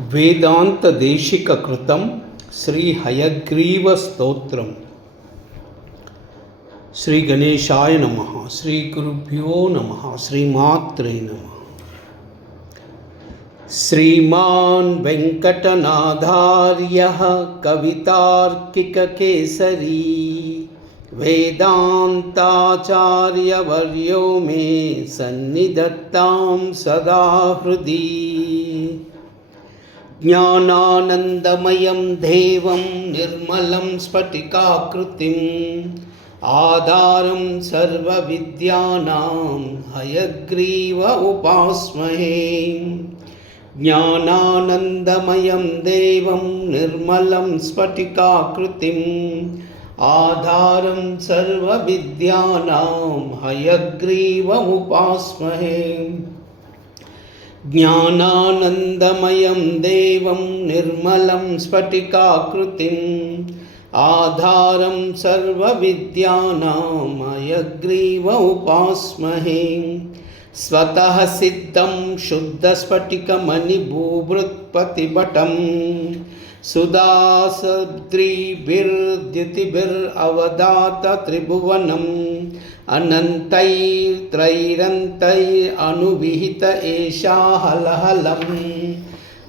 वेदान्तदेशिककृतं श्रीहयग्रीवस्तोत्रम्। श्रीगणेशाय नमः। श्रीगुरुभ्यो नमः। श्रीमात्रे नमः। श्रीमान् वेङ्कटनाथार्यः कवितार्किककेसरी वेदान्ताचार्यवर्यो मे सन्निधत्तां सदा हृदि। ज्ञानानन्दमयं देवं निर्मलं स्फटिकाकृतिम् आधारं सर्वविद्यानां हयग्रीव उपास्महे। ज्ञानानन्दमयं देवं निर्मलं स्फटिकाकृतिम् आधारं सर्वविद्यानां हयग्रीव उपास्महे। ज्ञानानन्दमयं देवं निर्मलं स्फटिकाकृतिम् आधारं सर्वविद्यानां हयग्रीव उपास्महे। स्वतः सिद्धं शुद्धस्फटिकमणिभूभृत्पतिभटं सुधासद्रिभिर्द्युतिभिरवदात त्रिभुवनम् अनन्तैर्त्रैरन्तैरनुविहित एषा हलहलम्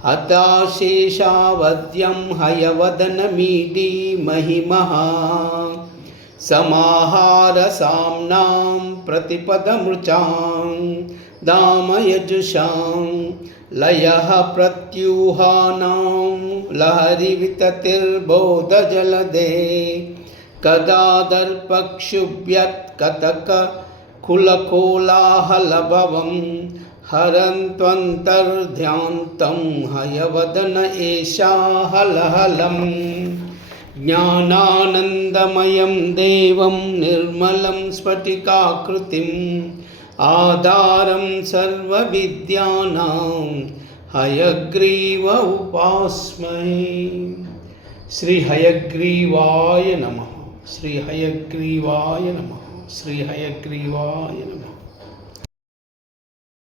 हताशेषावद्यं हयवदनमीडी महिमः समाहारसाम्नां प्रतिपदमृचां दामयजुषां लयः प्रत्यूहानां लहरिविततिर्बोधजलदे कदा दर्पक्षुभ्यत्कतककुलकोलाहलभवं हरन्त्वन्तर्ध्यान्तं हयवदन एषा हलहलम्। ज्ञानानन्दमयं देवं निर्मलं स्फटिकाकृतिम् आधारं सर्वविद्यानां हयग्रीव उपास्महे। श्री हयग्रीवाय नमः। श्री हयग्रीवाय नमः। श्री हयग्रीवाय नमः।